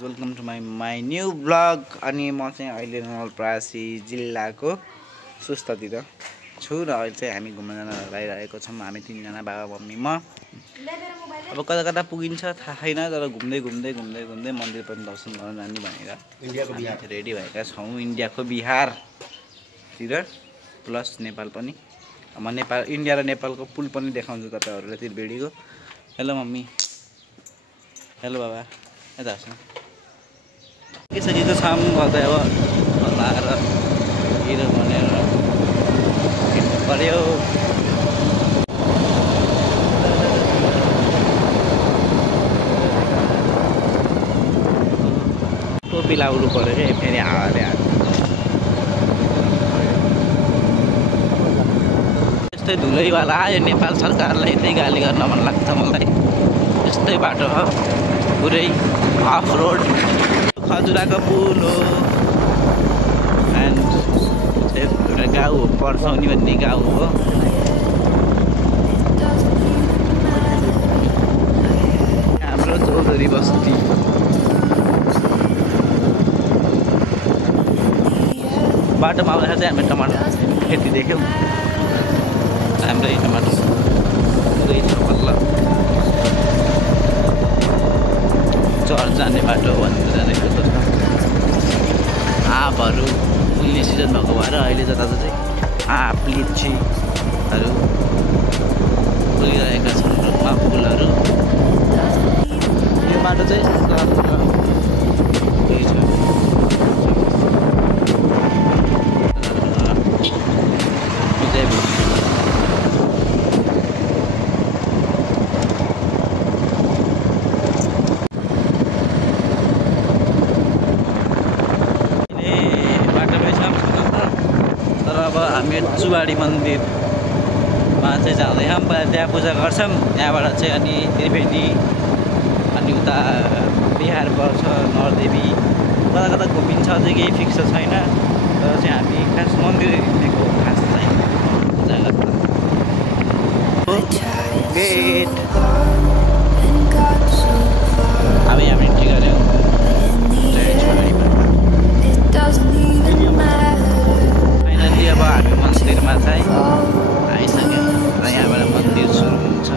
Guys welcome to my new blog. अनि म चाहिँ अहिले नवलपरासी जिल्लाको सुस्ततिर छु र अहिले चाहिँ हामी घुम्न जान लागिरहेको छौँ। हामी तीनजना बाबा मम्मी म। अब कता कता पुगिन्छ थाहा छैन, तर घुम्दै मन्दिर पनि दर्शन गर्न जाने भनेर इन्डियाको बिहार रेडी भएका छौँ। इन्डियाको बिहारतिर प्लस नेपाल पनि। म नेपाल इन्डिया र नेपालको पुल पनि देखाउँछु तपाईँहरूलाई त्रिवेणीको। हेलो मम्मी, हेलो बाबा, यता छ के सकेको छ गर्दै अब हल्लाएर हिरो भनेर हिँड्नु पर्यो। टोपी लाउनु पर्यो क्या फेरि हावाले यस्तै धुलैवाला आयो। नेपाल सरकारलाई यतै गाली गर्न मन लाग्छ मलाई। यस्तै बाटो हो पुरै अफ रोड। खजुराको पुल हो एन्ड एउटा गाउँ हो, पर्सौनी भन्ने गाउँ हो। हाम्रो चौधरी बस्ती। बाटोमा आउँदाखेरि चाहिँ हामी टमाटर खेती देख्यौँ। हाम्रै टमाटर पुरै छ मतलब चर जाने बाटो भनेर जानेको त आँपहरू फुल्ने सिजन भएको भएर अहिले जताततै आँप लिचीहरू फुलिरहेका छन्। रुखमा फुलहरू। यो बाटो चाहिँ त्यही छ। हामी चुवाडी मन्दिरमा चाहिँ जाँदैछौँ। पहिला त्यहाँ पूजा गर्छौँ, त्यहाँबाट चाहिँ अनि त्रिवेणी अनि उता बिहार पर्छ नरदेवी। कता कता घुमिन्छ चाहिँ केही फिक्स छैन, तर चाहिँ हामी खास मन्दिर हिँडेको खास चाहिँ जग्गा गेट हामी एन्ट्री गऱ्यौँ। अब हामी मन्दिरमा चाहिँ आइसक्यौँ र यहाँबाट मन्दिर सुरु हुन्छ।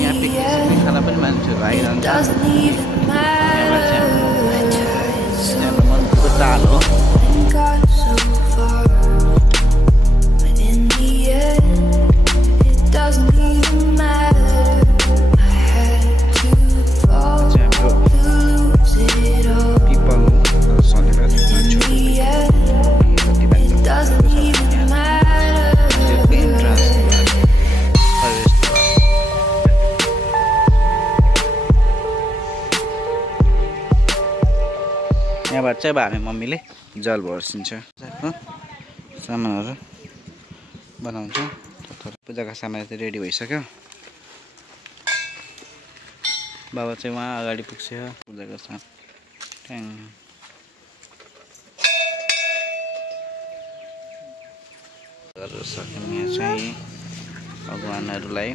यहाँ पिकनिक खाना पनि मान्छेहरू आइरहन्छ। यहाँबाट मन्दिरको ताल हो। यहाँबाट चाहिँ अब हामी मम्मीले जल बर्सिन्छ। सामानहरू बनाउँछ। पूजाका सामान चाहिँ रेडी भइसक्यो। बाबा चाहिँ उहाँ अगाडि पुग्छ पूजाको सामान। सक्यौँ यहाँ चाहिँ भगवानहरूलाई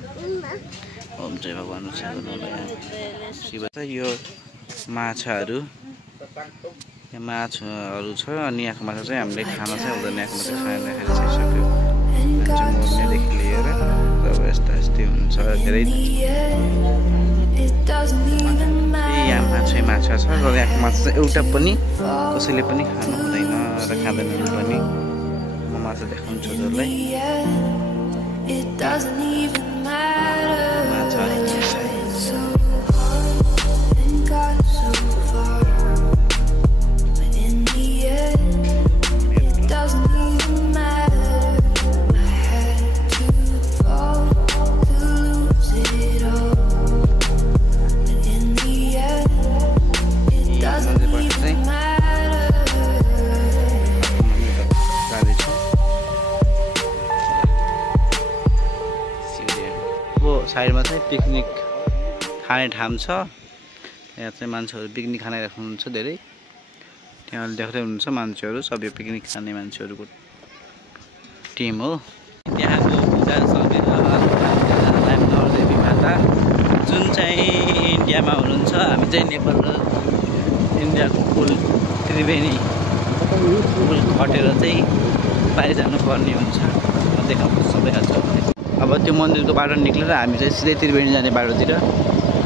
ओम जय भगवान शिव चाहिँ यो माछाहरू छ। अनि यहाँको माछा चाहिँ हामीले खाना चाहिँ हुँदैन। यहाँको माछा खानाखेरि चाहिसक्यो। मोर्नेदेखि लिएर अब यस्तै हुन्छ। धेरै यहाँ माछा छ र यहाँको माछा चाहिँ एउटा पनि कसैले पनि खानु हुँदैन र खाँदैनन् पनि। म माछा देखाउँछु जसलाई माछा साइडमा चाहिँ पिकनिक खाने ठाउँ छ। यहाँ चाहिँ मान्छेहरू पिकनिक खानाइरहेको हुनुहुन्छ धेरै। त्यहाँ देख्दै हुनुहुन्छ मान्छेहरू सबै पिकनिक खाने मान्छेहरूको टिम हो। त्यहाँको पूजा सकेर नरदेवी माता जुन चाहिँ इन्डियामा हुनुहुन्छ, हामी चाहिँ नेपाल र इन्डियाको पुल त्रिवेणी पुल खटेर चाहिँ बाहिर जानुपर्ने हुन्छ। म देखाउँछु सबैलाई। अब त्यो मन्दिरको बाटो निक्लेर हामी चाहिँ सिधै त्रिवेणी जाने बाटोतिर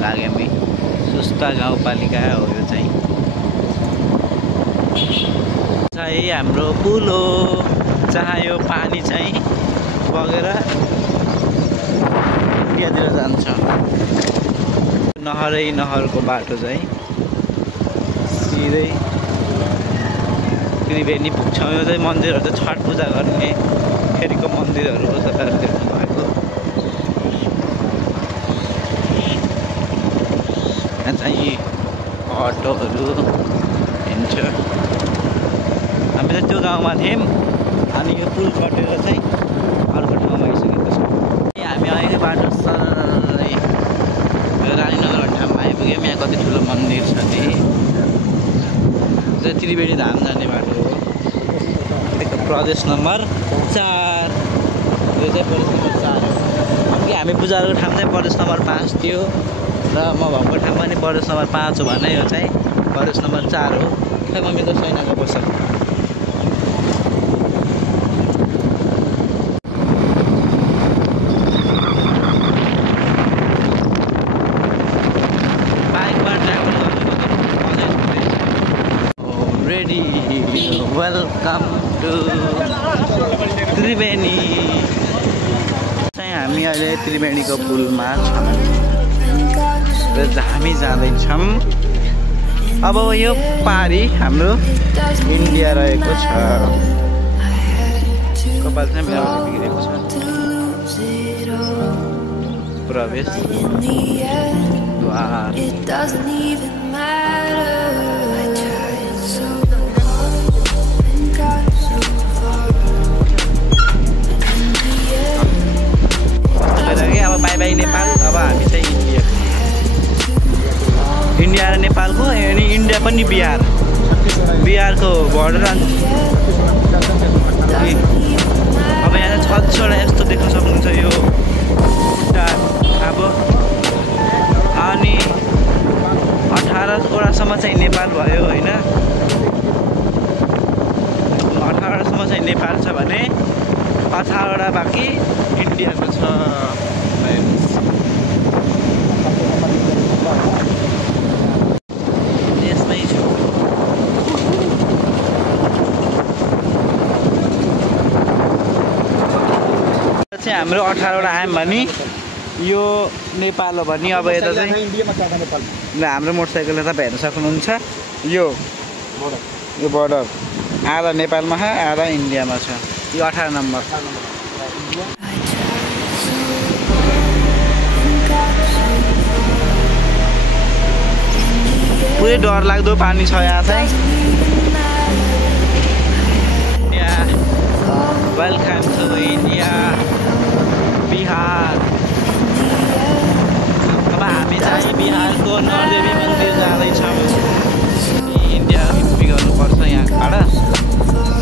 लाग्यौँ। हामी सुस्ता गाउँपालिका हो यो चाहिँ हाम्रो पुल हो जहाँ यो पानी चाहिँ बगेर इन्डियातिर जान्छ। नहरको बाटो चाहिँ सिधै त्रिवेणी पुग्छौँ। यो चाहिँ मन्दिरहरू चाहिँ छठ पूजा गर्ने फेरिको मन्दिरहरू हो तपाईँहरू देख्नु भएको। यहाँ चाहिँ अटोहरू हिँड्छ। हामी चाहिँ त्यो गाउँमा थियौँ अनि यो पुल कटेर चाहिँ अर्को ठाउँमा आइसकेको छौँ। हामी अहिले बाटो सरै रानीनगर ठाउँमा आइपुग्यौँ। यहाँ कति ठुलो मन्दिर छ नि। त्रिवेणी धाम जाने बाटो हो। प्रदेश नम्बर 4 यो चाहिँ प्रदेश नम्बर 4 हो। अघि हामी पूजा गरेको ठाउँ चाहिँ प्रदेश नम्बर 5 थियो र म भएको ठाउँ पनि प्रदेश नम्बर 5 हो भने यो चाहिँ प्रदेश नम्बर 4 हो। खै मम्मी त सैनाको पोसाक ready. Welcome to Triveni. चाहिँ हामी अहिले त्रिवेणीको पुलमा छौँ र हामी जाँदैछौँ। अब यो पारी हाम्रो इन्डिया रहेको छ। कपाल चाहिँ मेरो बिग्रेको छ। प्रवेश द्वार अब बाई बाई नेपाल। अब हामी चाहिँ इन्डिया र नेपालको अनि इन्डिया पनि बिहारको बोर्डर। अब यहाँ छवटा यस्तो देख्न सक्नुहुन्छ यो अब अनि 18वटासम्म चाहिँ नेपाल भयो होइन। 18वटासम्म चाहिँ नेपाल छ भने 18वटा बाँकी इन्डियाको छ। यसमै छु। चाहिँ हाम्रो 18वटा आयौँ भने यो नेपाल हो भने अब यता चाहिँ हाम्रो मोटरसाइकलले तपाईँ हेर्न सक्नुहुन्छ। यो बोर्डर आधा नेपालमा छ आधा इन्डियामा छ। यो 18 नम्बर। पुरै डर लाग्दो पानी छ यहाँ चाहिँ। Welcome to India Bihar. अब हामी चाहिँ बिहारको नरदेवी मन्दिर जाँदैछौँ। इन्डिया इन्ट्री गर्नुपर्छ यहाँबाट।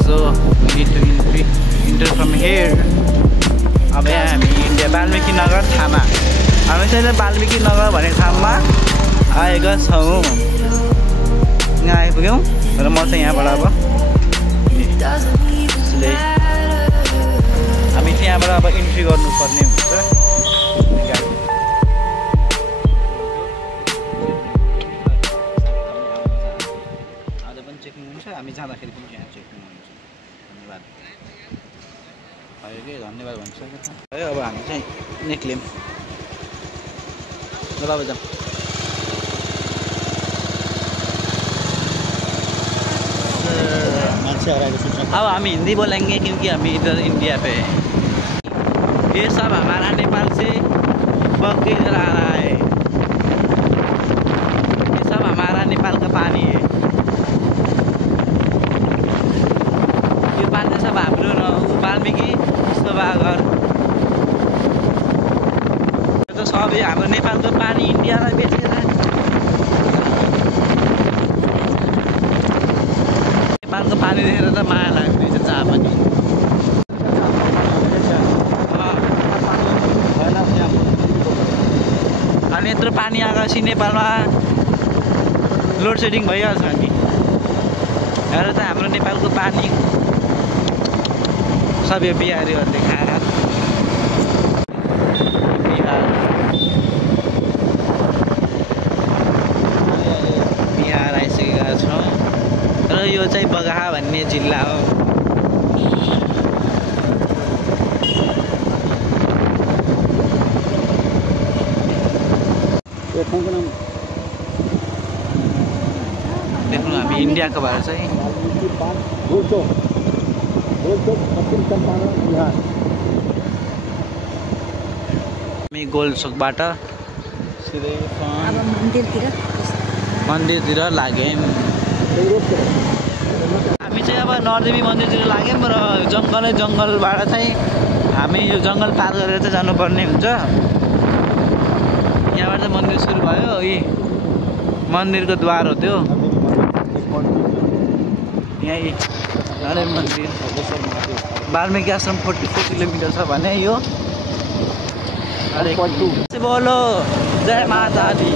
So we need to enter from here. अब यहाँ हामी इन्डिया वाल्मिकी नगर थाना। हामी चाहिँ वाल्मिकी नगर भन्ने ठाउँमा आएका छौँ। यहाँ आइपुग्यौँ र म चाहिँ यहाँबाट अब हामी चाहिँ यहाँबाट अब इन्ट्री गर्नुपर्ने हुन्छ। आज पनि चेकिङ हुन्छ। हामी जाँदाखेरि पनि यहाँ चेकिङ हुन्छ। धन्यवाद भयो कि धन्यवाद भनिसक्यो त भयो। अब हामी चाहिँ निक्ल्यौँ। ल अब जाऊँ। अब हम हिंदी बोलेंगे क्योंकि हम इधर इंडिया पे है। ये सब हमारा नेपाल से बग के इधर आ रहा है। ये सब हमारा नेपाल का पानी है। ये पानी सब हाम्रो वाल्मीकि सभाघर तो सब हाम्रो नेपालको पानी इन्डियालाई बेचेर नेपालको पानी देखेर त माया लाग्दैछ। चहा पनि अनि यत्रो पानी आएपछि नेपालमा लोड सेडिङ भइहाल्छ नि। र त हाम्रो नेपालको पानी सबै बिहारीहरूले खाएर बिहार आइसकेका छौँ र यो चाहिँ बगहा भन्ने जिल्ला हो। देख्नु हामी इन्डियाको भएर चाहिँ हामी गोलचोकबाट सिधै मन्दिरतिर लाग्यौँ। हामी चाहिँ अब नरदेवी मन्दिरतिर लाग्यौँ र जङ्गलबाट चाहिँ हामी यो जङ्गल पार गरेर चाहिँ जानुपर्ने हुन्छ। यहाँबाट चाहिँ मन्दिर सुरु भयो। यी मन्दिरको द्वार हो त्यो। यहीँ नरदेवी मन्दिर वाल्मिकी आश्रम 44 किलोमिटर छ भने यो। अरे बोलो जय माता दी।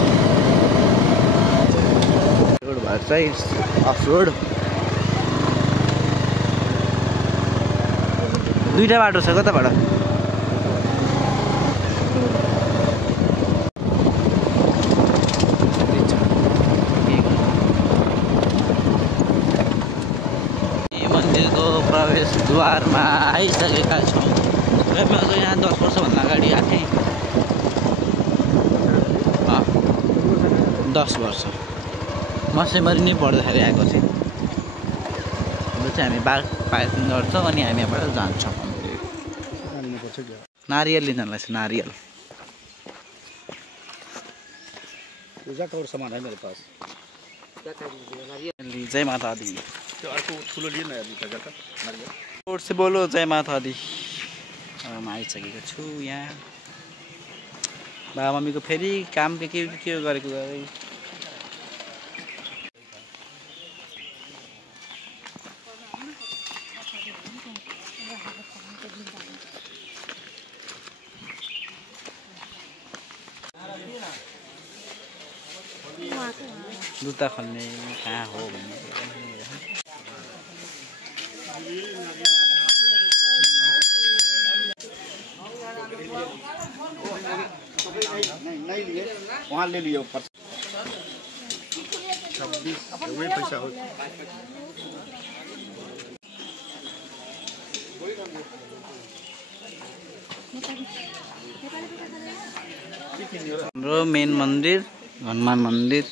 रोड भएर चाहिँ अफ रोड दुईटा बाटो छ कताबाट मन्दिरको प्रवेशद्वारमा आइसकेका छौँ। र म यहाँ 10 वर्षभन्दा अगाडि आएको थिएँ। 10 वर्ष मसेमरी नै पढ्दाखेरि आएको थिएँ। अब चाहिँ हामी बाइक पार्किङ गर्छौँ अनि हामी यहाँबाट जान्छौँ। नारियल लिन लाग्छ नारियल। पूजा का और सामान है मेरे पास। जय माता दी। तो अर्को ठुलो लिए न पूजा का नारियल। जोड से बोलो जय माता दी। म आइसकेको छु यहाँ। बाबा मम्मीको फेरि काम के गरेको गरे। जुत्ता खोल्ने कहाँ हो भन्ने वहाँ ले लियो 26 वही पैसा हो। हाम्रो मेन मन्दिर हनुमान मन्दिर।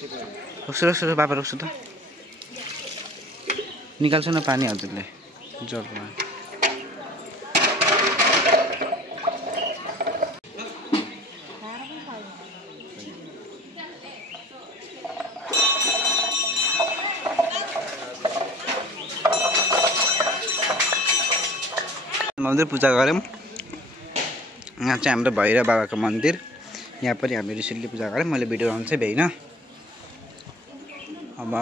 रोक्छु बाबा रोक्छु त निकाल्छु न पानी हजुरले जगमा। मन्दिर पूजा गऱ्यौँ। यहाँ चाहिँ हाम्रो भैरव बाबाको मन्दिर। यहाँ पनि हामी रिसेन्टली पूजा गऱ्यौँ। मैले भिडियो बनाउनु चाहिँ भ्याइनँ। अब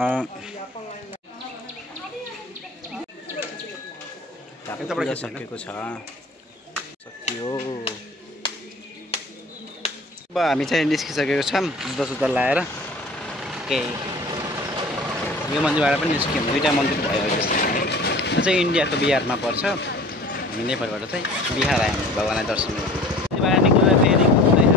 पूजा सकेको छ। सकियो। अब हामी चाहिँ निस्किसकेको छौँ जुत्ता लाएर। यो मन्दिरबाट पनि निस्क्यौँ। दुईवटा मन्दिर भयो जस्तो यो चाहिँ इन्डियाको बिहारमा पर्छ। हामी नेपालबाट चाहिँ बिहार आयौँ भगवानलाई दर्शन गर्नु। त्यहीबाट निक्लेर फेरि घुम्दैछ।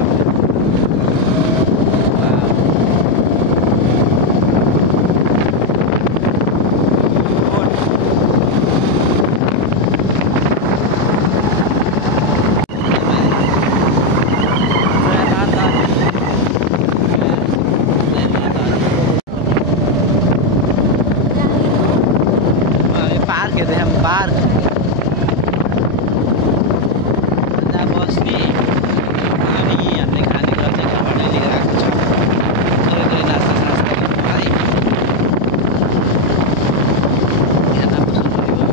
पार्क बस्ने अनि हामीले खानेकुरा चाहिँ यहाँबाट लिएर आएको छ। थोरै नास्ता गर्नुलाई यहाँ बस्नु पऱ्यो।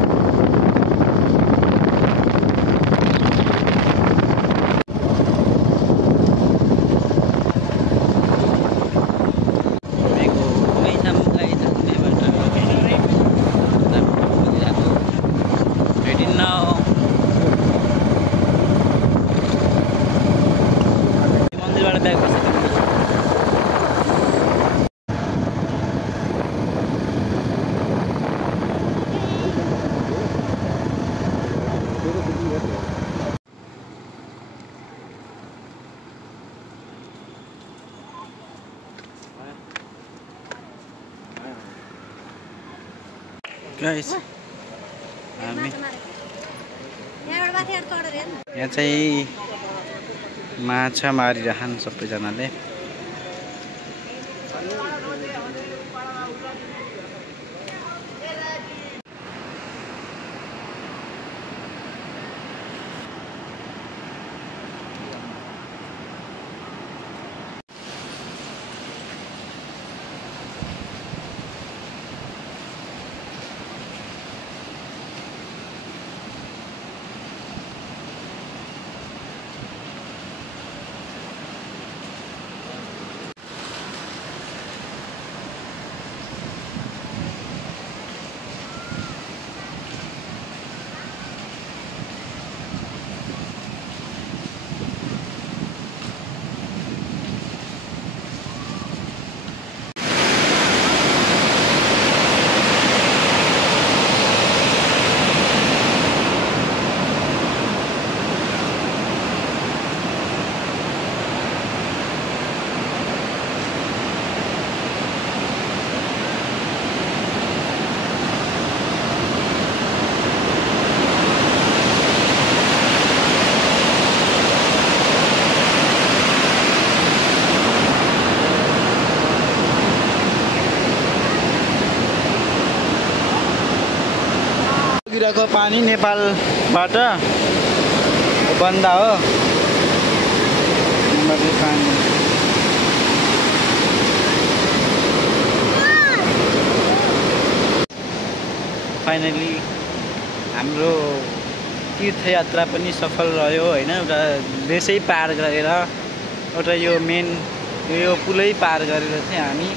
गाइस हामी यहाँ चाहिँ माछा मारिरहन् सबैजनाले। गिरेको पानी नेपालबाट बन्द हो पानी। फाइनली हाम्रो तीर्थयात्रा पनि सफल रह्यो होइन। एउटा देशै पार गरेर एउटा यो मेन यो पुलै पार गरेर चाहिँ हामी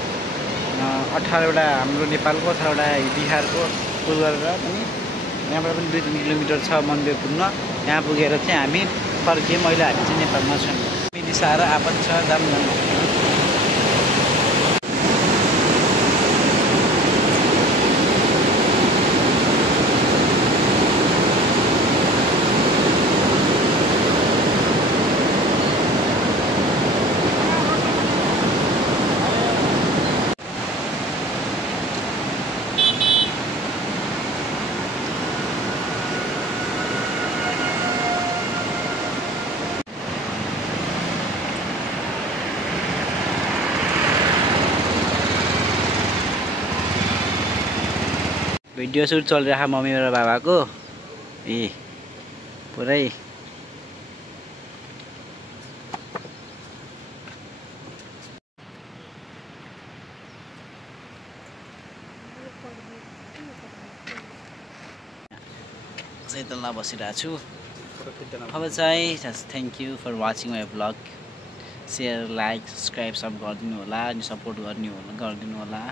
18वटा हाम्रो नेपालको 18वटा बिहारको पुल गरेर पनि यहाँबाट पनि 2-3 किलोमिटर छ मन्दिर पुग्न। यहाँ पुगेर चाहिँ हामी फर्कियौँ। अहिले हामी चाहिँ नेपालमा छौँ। मिलिसाएर आपत छ जाम जाम। भिडियो सुट चलिरहेको मम्मी र बाबाको पुरै। तल बसिरहेको छु। अब चाहिँ thank you for watching my vlog. Share like subscribe सब गरिदिनु होला अनि सपोर्ट गरिदिनु होला।